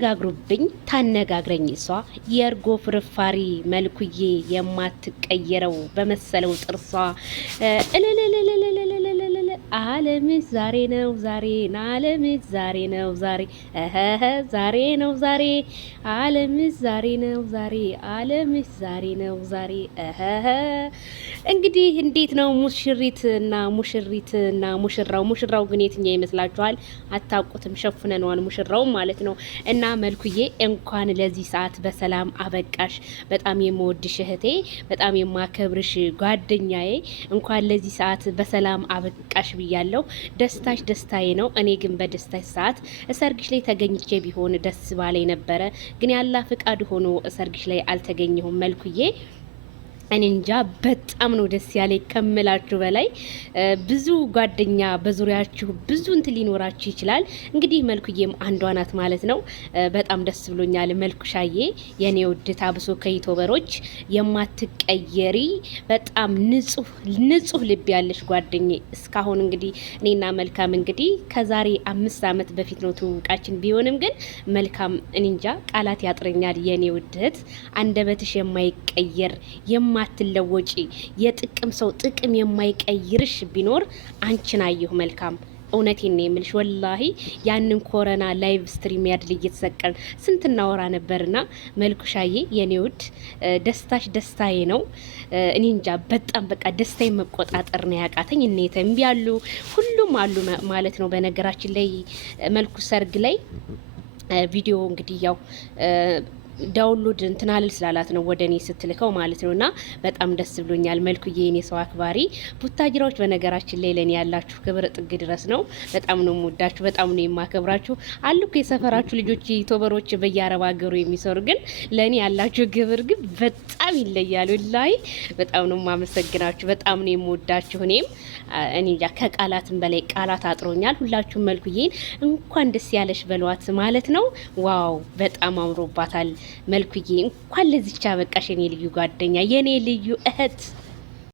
ተነጋግሩብኝ ታነጋግረኝ እሷ የእርጎ ፍርፋሪ መልኩዬ የማትቀየረው በመሰለው ጥርሷ አለምሽ ዛሬ ነው ዛሬ አለምሽ ዛሬ ነው ዛሬ ዛሬ ነው ዛሬ አለምሽ ዛሬ ነው ዛሬ አለምሽ ዛሬ ነው ዛሬ እንግዲህ እንዴት ነው ሙሽሪትና ሙሽራው ግን የትኛው ይመስላችኋል? አታውቁትም። ሸፍነነዋል ሙሽራው ማለት ነው። እና መልኩዬ እንኳን ለዚህ ሰዓት በሰላም አበቃሽ። በጣም የምወድሽ እህቴ፣ በጣም የማከብርሽ ጓደኛዬ እንኳን ለዚህ ሰዓት በሰላም አበቃሽ ብያለሁ። ደስታሽ ደስታዬ ነው። እኔ ግን በደስታሽ ሰዓት ሰርግሽ ላይ ተገኝቼ ቢሆን ደስ ባለኝ ነበረ። ግን ያላ ፍቃድ ሆኖ ሰርግሽ ላይ አልተገኘሁም መልኩዬ። እኔ እንጃ በጣም ነው ደስ ያለኝ ከምላችሁ በላይ። ብዙ ጓደኛ በዙሪያችሁ ብዙ እንትን ሊኖራችሁ ይችላል። እንግዲህ መልኩዬም አንዷ ናት ማለት ነው። በጣም ደስ ብሎኛል መልኩሻዬ፣ የኔ ውድት፣ አብሶ ከዩቲዩበሮች የማትቀየሪ በጣም ንጹህ ልብ ያለሽ ጓደኛዬ። እስካሁን እንግዲህ እኔና መልካም እንግዲህ ከዛሬ 5 ዓመት በፊት ነው ትውውቃችን። ቢሆንም ግን መልካም እኔ እንጃ ቃላት ያጥረኛል የኔ ውድት፣ አንደበትሽ የማይቀየር ማትለወጪ የጥቅም ሰው ጥቅም የማይቀይርሽ ቢኖር አንቺን አየሁ መልካም። እውነቴን ነው የምልሽ ወላሂ ያንን ኮረና ላይቭ ስትሪም ያድል እየተሰቀል ስንት እናወራ ነበርና መልኩሻዬ የኔ ውድ ደስታሽ ደስታዬ ነው። እኔ እንጃ በጣም በቃ ደስታዬ መቆጣጠር ነው ያቃተኝ። እኔ ተንቢ ያሉ ሁሉም አሉ ማለት ነው። በነገራችን ላይ መልኩ ሰርግ ላይ ቪዲዮ እንግዲህ ያው ዳውንሎድ እንትናልል ስላላት ነው ወደ እኔ ስትልከው ማለት ነውና በጣም ደስ ብሎኛል መልኩዬ፣ የኔ ሰው አክባሪ። ቡታጅራዎች በነገራችን ላይ ለኔ ያላችሁ ክብር ጥግ ድረስ ነው። በጣም ነው የምወዳችሁ፣ በጣም ነው የማከብራችሁ። አልኩ የሰፈራችሁ ልጆች ዩቲዩበሮች በየአረብ ሀገሩ የሚሰሩ ግን ለኔ ያላችሁ ክብር ግን በጣም ይለያል። ወላሂ በጣም ነው የማመሰግናችሁ፣ በጣም ነው የምወዳችሁ። እኔም እኔ ከቃላትም በላይ ቃላት አጥሮኛል። ሁላችሁም መልኩዬን እንኳን ደስ ያለሽ በሏት ማለት ነው። ዋው በጣም አምሮባታል መልኩዬ። እንኳን ለዚች አበቃሽ የኔ ልዩ ጓደኛ፣ የኔ ልዩ እህት።